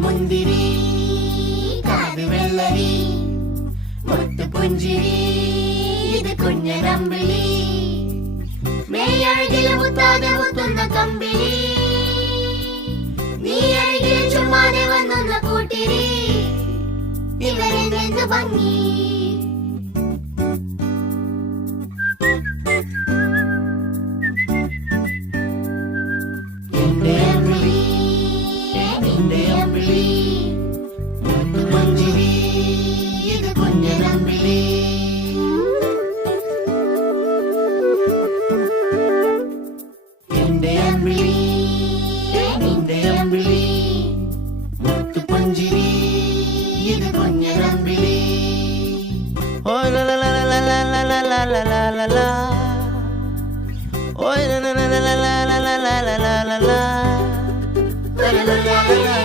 മുന്തിരി കാത് വെള്ളരി മുത്തു പുഞ്ചിരി ഇത് കുഞ്ഞനമ്പിളി മേയഴകില് മുത്താതെ മുത്തുന്ന കമ്പിളി നീ അഴകില് ചുമ്മാതെ വന്നൊന്ന കൂട്ടിരി ഇവരിൽ എന്ത് ഭംഗി എന്റെ അമ്പിളി നിന്റെ അമ്പിളി മുത്തു പുഞ്ചിരി ഇത് കുഞ്ഞനമ്പിളി എന്റെ അമ്പിളി നിന്റെ അമ്പിളി മുത്തു പുഞ്ചിരി ഇത് കുഞ്ഞനമ്പിളി ഓ ലാ ലാ ലാ ലാ ലാ ലാ ലാ ലാ ലാ ലാ ലാ ഓ ലാ ലാ ലാ ലാ ലാ ലാ ലാ ലാ ലാ ലാ